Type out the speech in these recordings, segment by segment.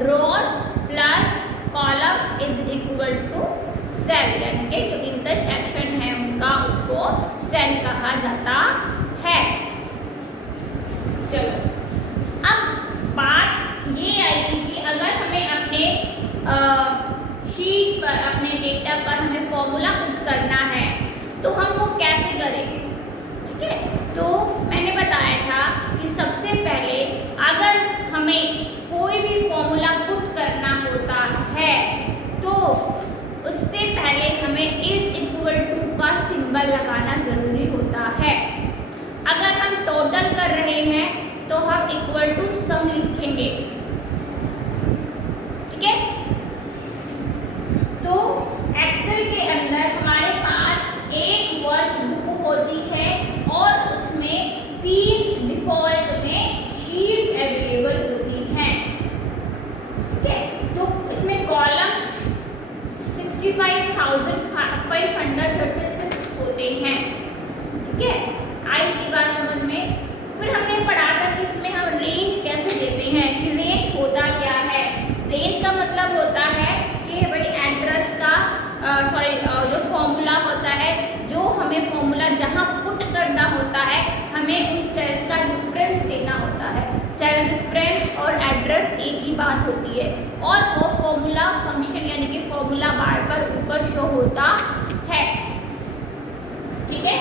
Rose plus column is equal to cell, यानी कि जो इंटरसेक्शन है उनका उसको सेल कहा जाता है। चलो अब बात ये आएगी कि अगर हमें अपने शीट पर, अपने डेटा पर हमें फॉर्मूला पुट करना है तो हम वो कैसे करेंगे। ठीक है, तो मैंने बताया था कि सबसे पहले अगर हमें कोई भी फॉर्मूला पुट करना होता है तो उससे पहले हमें इज इक्वल टू का सिंबल लगाना ज़रूरी होता है। अगर हम टोटल कर रहे हैं तो हम इक्वल टू सम लिखेंगे। ठीक है, तो एक्सेल के अंदर हमारे पास एक वर्कबुक होती है और उसमें 3 डिफॉल्ट में शीट्स अवेलेबल होती हैं। ठीक है, तो इसमें कॉलम्स 65,536 होते हैं। ठीक है, आई थी बात समझ में। फिर हमने पढ़ा था कि इसमें हम रेंज कैसे देते हैं, कि रेंज होता क्या है। रेंज का मतलब होता है कि भाई एड्रेस का जो फॉर्मूला होता है, जो हमें फॉर्मूला जहाँ पुट करना होता है हमें उन सेल्स का डिफरेंस देना होता है। सेल डिफरेंस और एड्रेस एक ही बात होती है और वो फॉर्मूला फंक्शन यानी कि फॉर्मूला बार पर ऊपर शो होता है। ठीक है,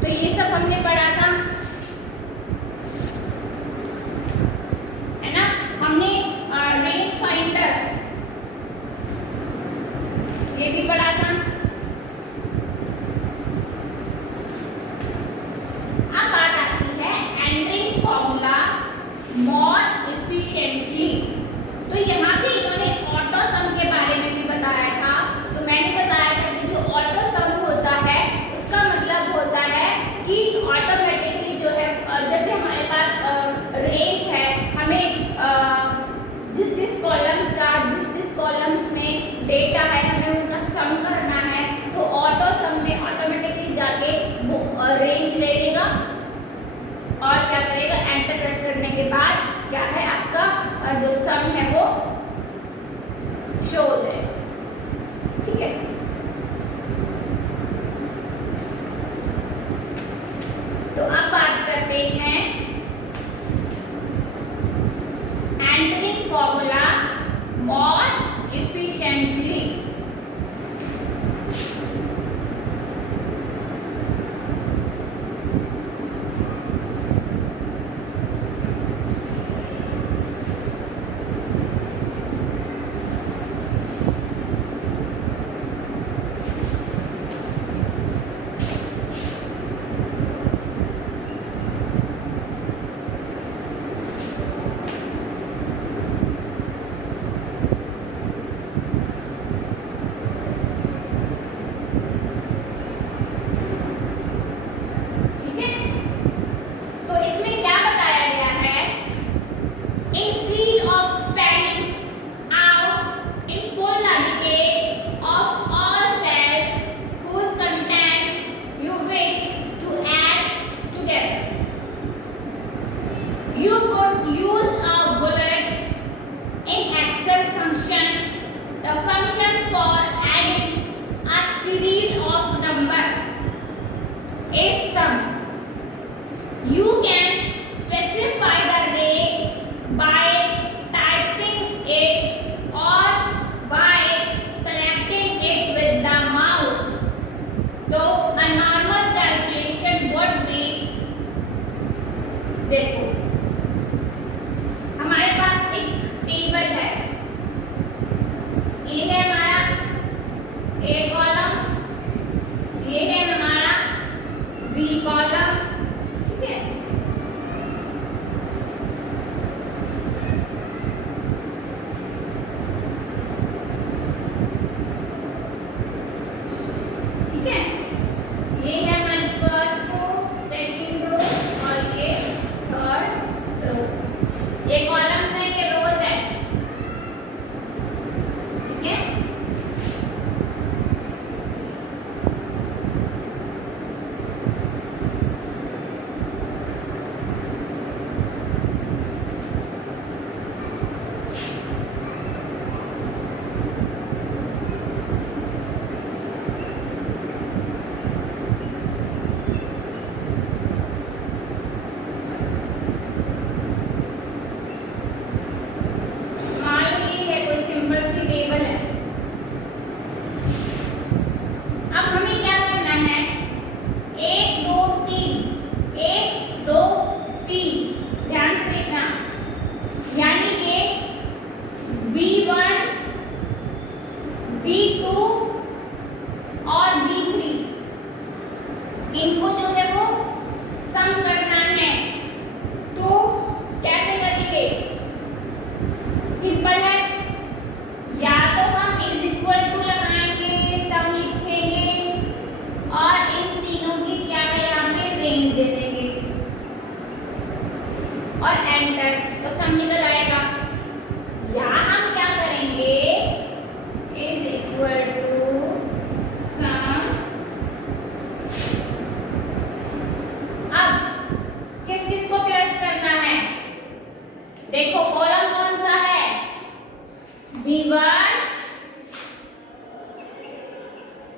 तो ये सब हमने पढ़ा था, है ना। हमने रेंज फाइंडर ये भी पढ़ा था। अब बात आती है एंटरिंग फॉर्मूला मोर एफिशिएंटली। तो यहाँ पे इन्होंने ऑटो सम के बारे में भी बताया था। तो मैंने बताया था कि जो ऑटो सम होता है उसका मतलब होता है कि ऑटोमेटिकली जो है, जैसे हमारे पास रेंज है, हमें जिस कॉलम्स का जिस कॉलम्स में डेटा है हमें उनका सम करना है, तो ऑटो सम में ऑटोमेटिकली जाके वो रेंज ले लेगा और क्या करेगा, एंटर प्रेस करने के बाद क्या है आपका जो सम है वो शो हो जाएगा। ठीक है, तो अब बात करते हैं एंटरिंग फॉर्मूला मोर एफिशिएंटली। देखो हमारे पास एक टेबल है, ये है हमारा ए कॉलम, ये है हमारा बी कॉलम। ठीक है, ठीक है, ये है हमारी फर्स्ट रो, सेकंड रो और ये थर्ड सम निकल आएगा। या हम क्या करेंगे, इज इक्वल टू सम। अब किस किस को प्लस करना है, देखो कॉलम कौन सा है, B1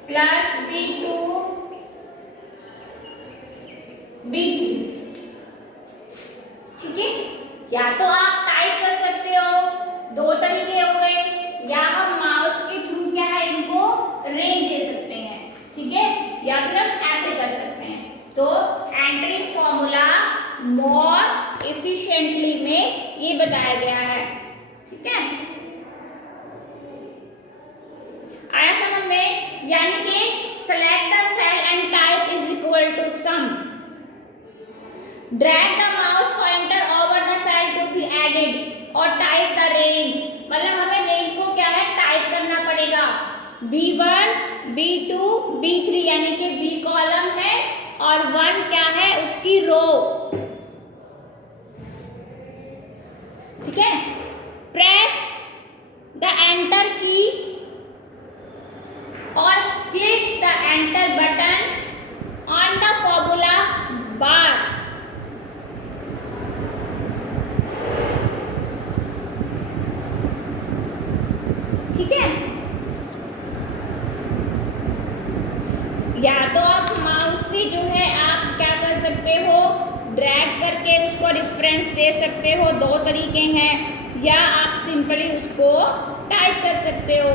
प्लस B2 B3। ठीक है, या तो आप टाइप कर सकते हो, दो तरीके हो गए, या हम माउस के थ्रू क्या है इनको रेंज दे सकते हैं। ठीक है, या फिर हम ऐसे कर सकते हैं। तो एंटरिंग फॉर्मूला मोर एफिशिएंटली में ये बताया गया है। ठीक है, आया समझ में, यानी कि select the cell and type is equal to sum, drag the mouse pointer over the cell to be added और टाइप द रेंज, मतलब हमें रेंज को क्या है टाइप करना पड़ेगा। B1 B2 B3 यानी कि B कॉलम है और 1 क्या है उसकी रो। ठीक है, प्रेस द एंटर की और click the enter button on the formula bar. ठीक है, या तो आप माउस से जो है आप क्या कर सकते हो, ड्रैग करके उसको रेफरेंस दे सकते हो, दो तरीके हैं, या आप सिंपली उसको टाइप कर सकते हो।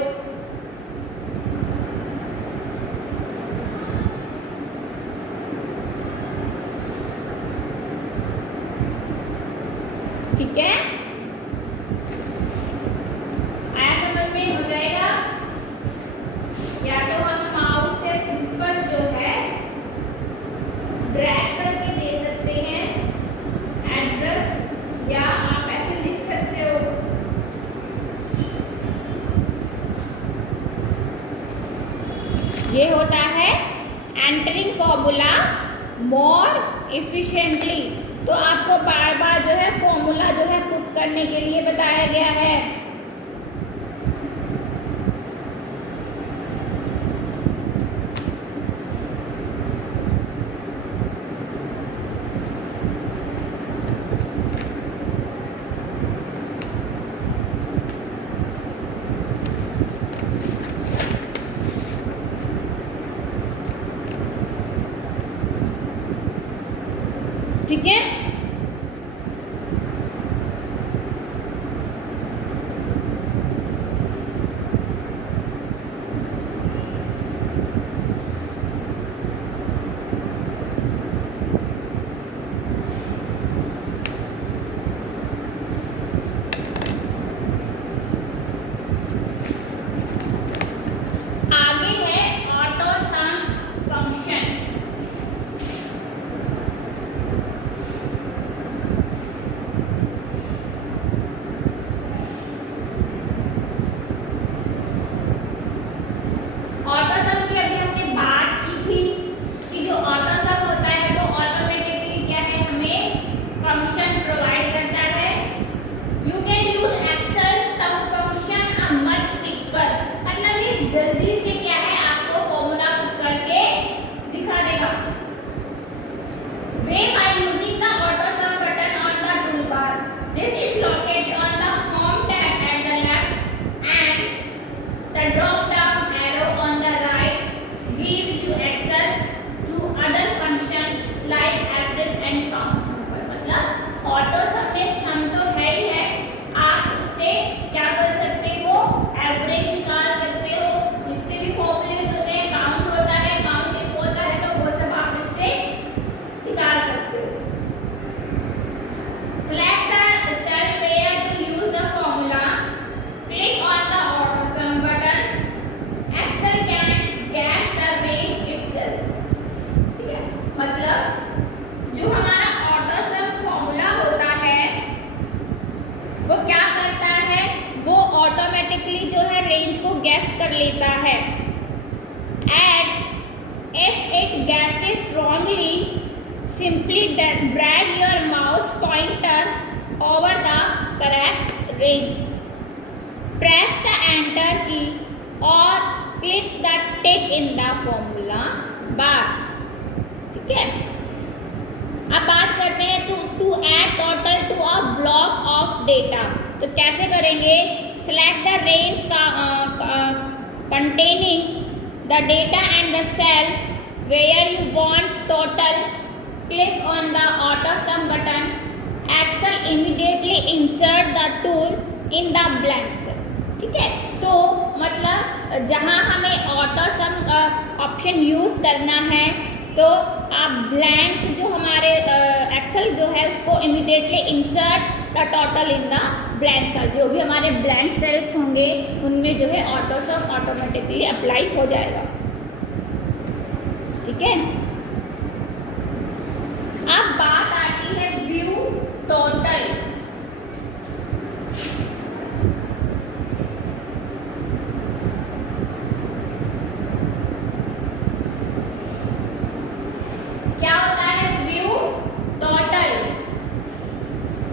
ठीक है, आया समझ में, हो जाएगा। या तो हम माउस से सिंपल जो है ड्रैग करके दे सकते हैं एड्रेस, या आप ऐसे लिख सकते हो। ये होता है एंटरिंग फॉर्मूला मोर एफिशिएंटली। तो आपको बार बार जो है फॉर्मूला जो है पुट करने के लिए बताया गया है। ठीक है, आगे है ऑटो सम फंक्शन। ऑटो सम की अभी हमने बात की थी कि जो ऑटो सम होता है वो ऑटोमेटिकली क्या है हमें फंक्शन प्रोवाइड करता है। You can use Excel sum function a much quicker, मतलब ये जल्दी से क्या है आपको फॉर्मूला पुट करके दिखा देगा। Way by using the auto some button on the tool bar, this is located on the home tab at the left and the drop down arrow on the right gives you access to other function like average and count number। मतलब auto सम में सम तो है ही है, आप उससे क्या कर सकते हो, एवरेज निकाल सकते हो, जितने भी फॉर्मूलेस होते हैं, काउंट होता है, काउंट इफ होता है, तो वो सब आप इससे निकाल सकते हो। Select the cell where to use the formula, click on the auto sum button, Excel can guess the range itself। ठीक है, मतलब जो हमारा ऑटो सम फॉर्मूला होता है वो क्या करता है, वो ऑटोमेटिकली जो है रेंज को गैस कर लेता है। And if it guesses wrongly, simply drag your mouse pointer over the correct range. Press the enter key or click the tick in the formula bar. ठीक है, अब बात करते हैं to add total to a block of data. तो कैसे करेंगे? Select the range containing the data and the cell where you want total. Click on the auto sum button. Excel immediately insert the tool in the blank cell. ठीक है, तो मतलब जहाँ हमें auto some option use करना है तो आप ब्लैंक जो हमारे एक्सेल जो है उसको immediately insert the total in the blank cell. जो भी हमारे ब्लैंक सेल्स होंगे उनमें जो है ऑटो सम ऑटोमेटिकली अप्लाई हो जाएगा. ठीक है, अब बात आती है व्यू टोटल. क्या होता है view total?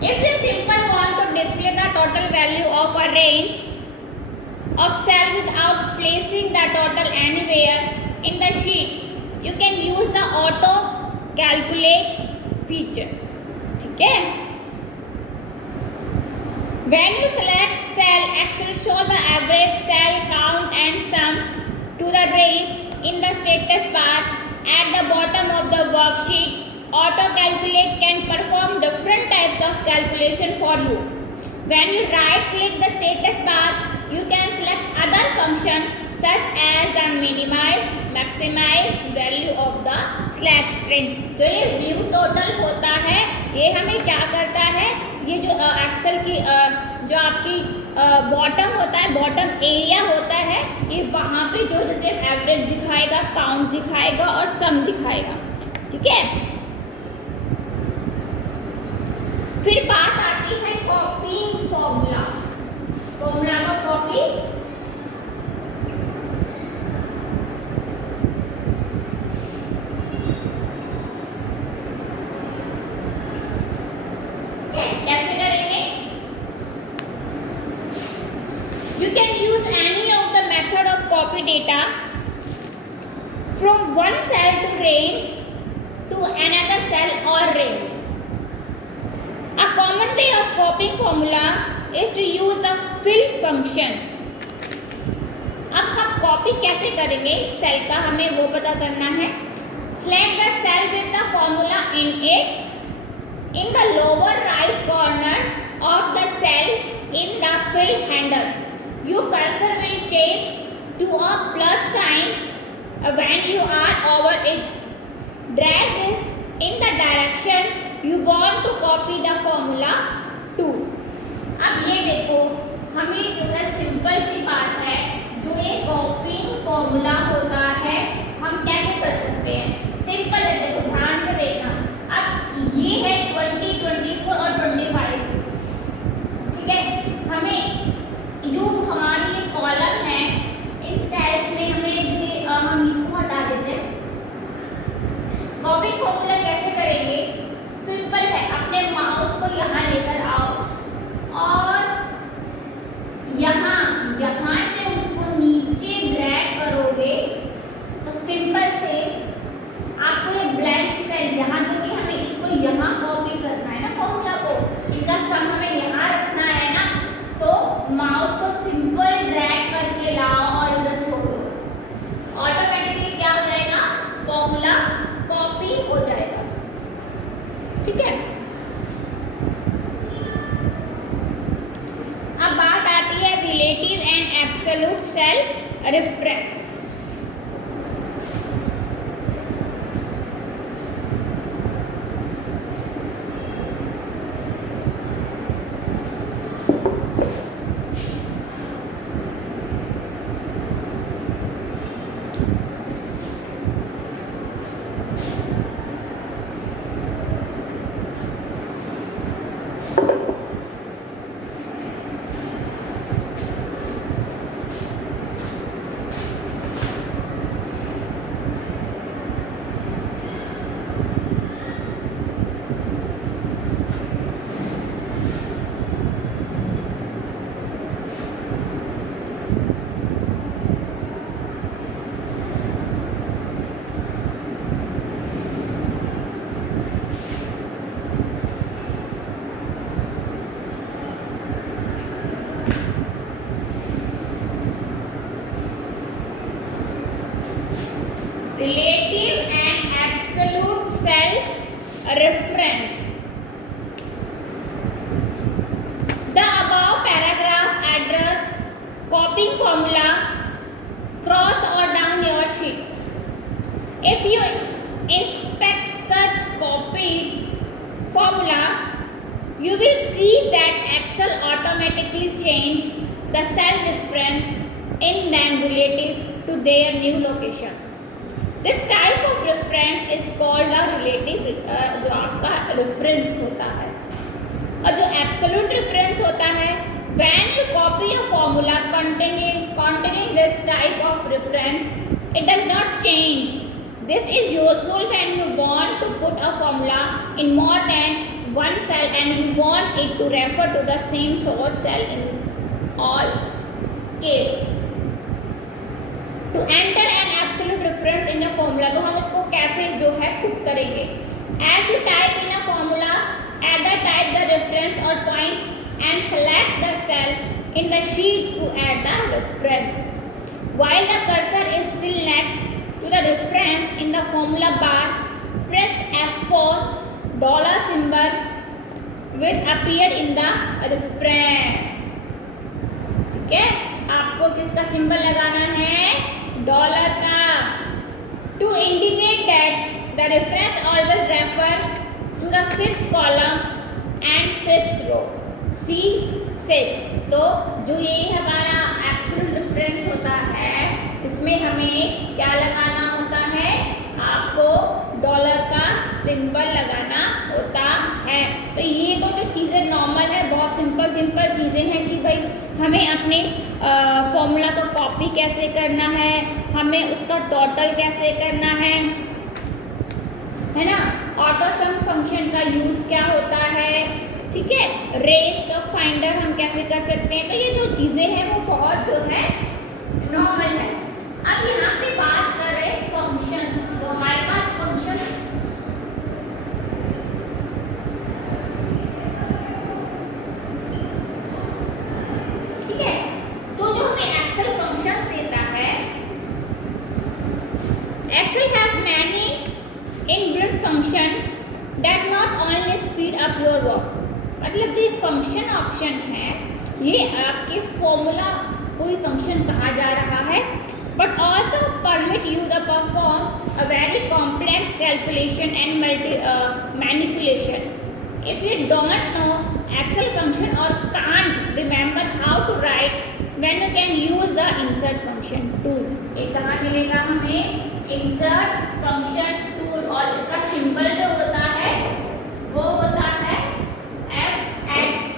If you simply want to display the total value of a range of cell without placing the total anywhere in the sheet, you can use the auto calculate feature. ठीक है, when you select cell, Excel show the average cell count and sum to the range in the status bar at the bottom of the worksheet. Auto calculate can perform different types of calculation for you. When you right click the status bar, you can select other function such as the minimize, maximize value of the select range. जो ये view total होता है ये हमें क्या करता है, ये जो एक्सेल की जो आपकी बॉटम होता है, बॉटम एरिया होता है, ये वहाँ पे जो जैसे एवरेज दिखाएगा, काउंट दिखाएगा और सम दिखाएगा. ठीक है, फिर बात आती है कॉपीइंग फॉर्मूला. फॉर्मूला को कॉपी कैसे करेंगे? You can use any of the method of copy data from one cell to range to another cell or range. A common way of copying formula is to use the fill function. अब हम copy कैसे करेंगे cell का, हमें वो पता करना है. Select the cell with the formula in it. In the lower right corner of the cell in the fill handle, your cursor will change to a plus sign when you are over it. Drag this in the direction you want to copy the formula to. अब ये देखो, हमें जो है simple सी बात है, जो ये कॉपीइंग फॉर्मूला होता है हम कैसे कर सकते हैं? सिंपल है, देखो ध्यान से देखना. अब ये है 20, 24 और 25. ठीक है, हमें जो हमारी ये कॉलम है इन सेल्स में हमें हम इसको हटा देते हैं. कॉपीइंग फॉर्मूला कैसे करेंगे? सिंपल है, अपने माउस को यहाँ लेकर आओ और यहाँ से उसको नीचे ड्रैग करोगे तो सिंपल से आपको ये ब्लैंक सेल यहाँ, क्योंकि हमें इसको यहाँ कॉपी करना है ना फॉर्मूला को, इनका सम हमें यहाँ रखना है ना, तो माउस को सिंपल ड्रैग करके लाओ और इधर छोड़ो, ऑटोमेटिकली क्या हो जाएगा? फॉर्मूला कॉपी हो जाएगा. ठीक है, अब बात आती है relative and absolute cell reference. reference. The above paragraph address copying formula cross or down your sheet. If you inspect such copied formula, you will see that Excel automatically change the cell reference in them relative to their new location. This type of reference is called a relative जो आपका reference होता है, और जो absolute reference होता है when you copy a formula containing this type of reference, it does not change. This is useful when you want to put a formula in more than one cell and you want it to refer to the same source cell in all case. To enter an absolute reference in a formula, तो हम उसको कैसे जो है put करेंगे? As you type in a formula, either type the reference or point and select the cell in the sheet to add the reference. While the cursor is still next to the reference in the formula bar, press F4. Dollar symbol will appear in the reference. ठीक है, आपको किसका symbol लगाना है? Dollar का. To indicate that the reference always refer to the fixed column and fixed row. C6. तो जो ये हमारा absolute reference होता है, इसमें हमें क्या लगाना होता है? आपको डॉलर का सिंबल लगाना होता है. तो ये तो जो चीज़ें नॉर्मल है, बहुत सिंपल चीज़ें हैं कि भाई हमें अपने फॉर्मूला को कॉपी कैसे करना है, हमें उसका टोटल कैसे करना है ना. ऑटो सम फंक्शन का यूज़ क्या होता है, ठीक है. रेंज का फाइंडर हम कैसे कर सकते हैं. तो ये जो चीज़ें हैं वो बहुत जो है नॉर्मल है. अब यहाँ पे बात कर रहे हैं फंक्शंस. तो हमारे पास फंक्शंस ठीक है. तो जो हमें एक्सेल फंक्शंस देता है, Excel has many inbuilt function that not only speed up your work. मतलब जो फंक्शन ऑप्शन है, ये आपके फॉर्मूला कोई फंक्शन कहा जा रहा है, but also permit you to perform a very complex calculation and manipulation. If you don't know Excel function or can't remember how to write, then you can use the insert function tool. ये कहाँ मिलेगा हमें? insert function tool. और इसका symbol जो होता है वो होता है fx.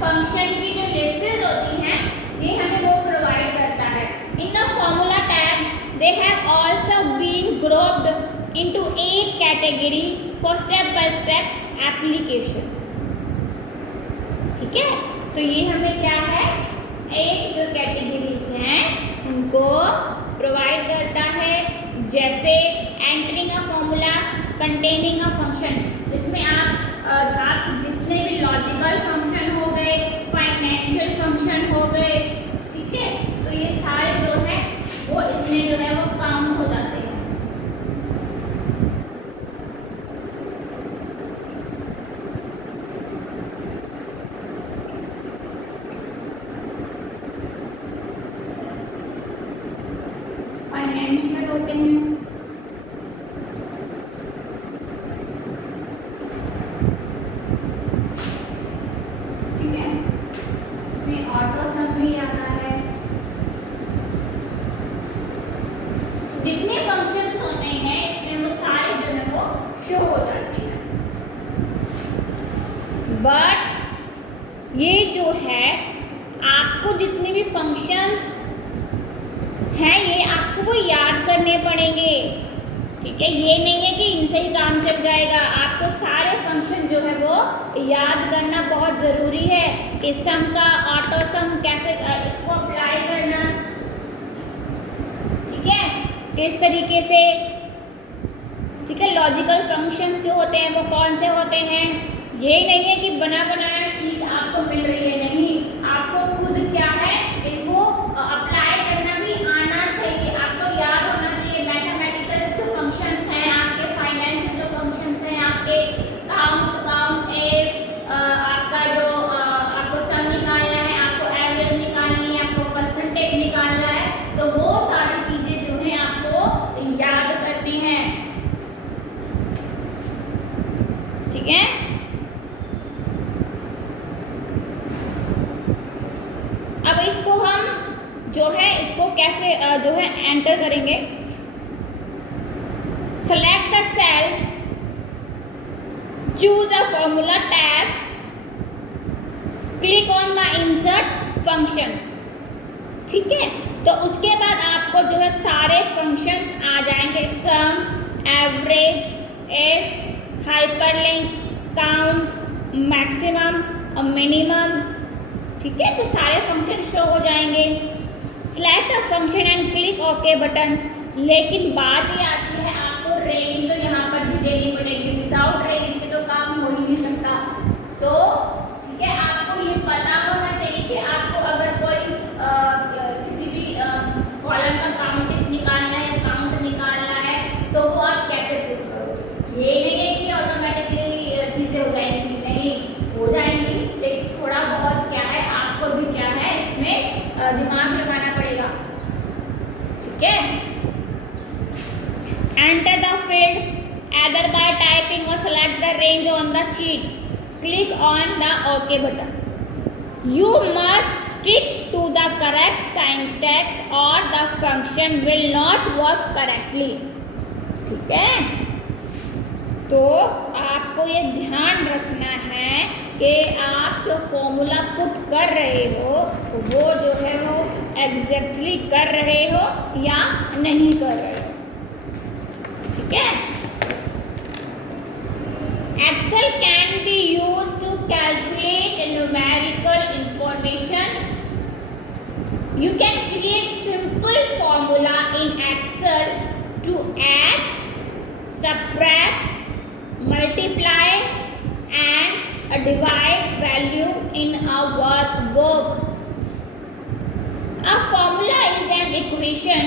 फंक्शन की जो लिस्टें होती हैं ये हमें वो प्रोवाइड करता है. In the formula tab they have also been grouped into 8 category for step by step application. ठीक है, तो ये हमें क्या है 8 जो कैटेगरीज हैं उनको प्रोवाइड करता है. जैसे entering a formula, containing a function, इसमें आप जितने भी लॉजिकल फंक्शन हो गए, फाइनेंशियल फंक्शन हो गए, ठीक है, तो ये सारे जो है वो इसमें जो है वो काउंट हो जाते हैं। फाइनेंशियल होते हैं, ठीक है, इसमें ऑटो सम भी आता है। जितने फंक्शंस होते हैं इसमें वो सारे जो है वो शो हो जाते हैं। बट ये जो है आपको जितने भी फंक्शंस हैं ये आपको वो याद करने पड़ेंगे, ठीक है, ये नहीं है कि इनसे ही काम चल जाएगा, आपको सारे फंक्शन जो है वो याद करना बहुत ज़रूरी है कि सम का ऑटो सम कैसे इसको अप्लाई करना, ठीक है, किस तरीके से, ठीक है, लॉजिकल फंक्शंस जो होते हैं वो कौन से होते हैं, ये नहीं है कि बना बनाया चीज़ आपको मिल रही है, नहीं, आपको खुद क्या है इनको अप्लाई करना भी आना चाहिए, आपको याद होना चाहिए। मैथमेटिकल जो फंक्शंस हैं आपके, फाइनेंशियल जो फंक्शंस हैं आपके, काउंट एफ, आपका जो आपको सम निकालना है, आपको एवरेज निकालनी है, आपको परसेंटेज निकालना है, तो वो सारी चीज़ें जो हैं आपको याद करनी है, ठीक है। अब इसको हम जो है इसको कैसे जो है एंटर करेंगे। Select the cell, choose a formula tab, click on the insert function, ठीक है, तो उसके बाद आपको जो है सारे फंक्शंस आ जाएंगे, sum, average, IF, hyperlink, count, maximum और मिनिमम, ठीक है, तो सारे फंक्शन शो हो जाएंगे। Select the function and click okay button. लेकिन बात ये आती है आपको रेंज तो यहाँ पर भी देनी पड़ेगी, विदाउट रेंज के तो काम हो ही नहीं सकता, तो ठीक है, आपको ये पता होना चाहिए कि आपको अगर कोई किसी भी कॉलम का काउंट निकालना है, काउंट निकालना है, तो वो आप कैसे पुट करोगे। ये नहीं है कि ऑटोमेटिकली चीज़ें हो जाएंगी, नहीं हो जाएंगी, लेकिन थोड़ा बहुत क्या है आपको भी क्या है इसमें दिमाग लगाना पड़ेगा, ठीक है। Enter the field either by typing or select the range on the sheet. Click on the OK button. You must stick to the correct syntax or the function will not work correctly. ठीक है, तो आपको ये ध्यान रखना है कि आप जो फॉर्मूला पुट कर रहे हो वो जो है वो एग्जैक्टली कर रहे हो या नहीं कर रहे हो, ठीक है। Excel can be used to calculate numerical information. You can create simple formula in Excel to add, subtract, multiply and divide value in a workbook. A formula is an equation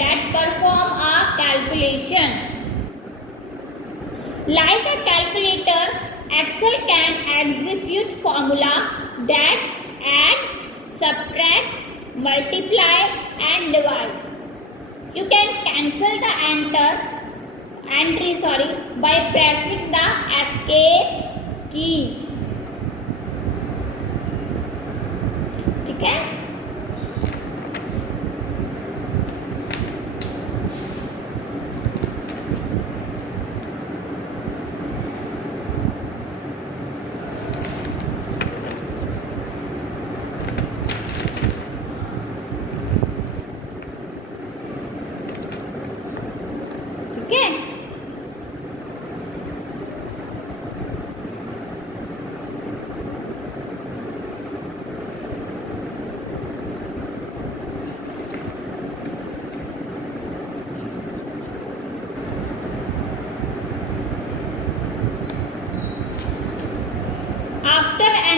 that perform a calculation. Like a calculator, Excel can execute formula that add, subtract, multiply and divide. You can cancel the entry by pressing the escape key. ठीक है,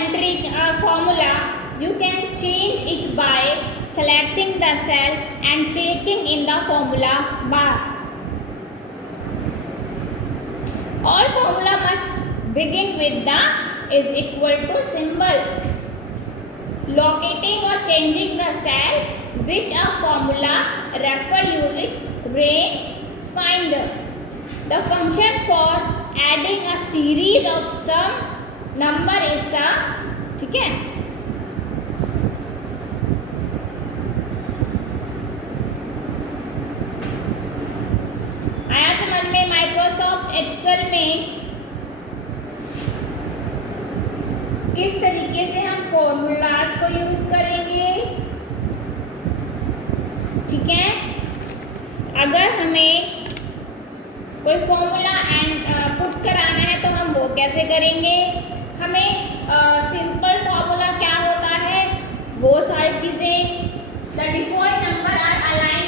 entering a formula, you can change it by selecting the cell and clicking in the formula bar. All formula must begin with the is equal to symbol. Locating or changing the cell which a formula refer using range finder. The function for adding a series of some number is a, ठीक है, आया समझ में? Microsoft Excel में किस तरीके से हम फॉर्मूलाज को यूज करेंगे, ठीक है। अगर हमें कोई फॉर्मूला पुट कराना है तो हम वो कैसे करेंगे? हमें सिंपल फॉर्मूला क्या होता है, वो सारी चीज़ें, the default number are align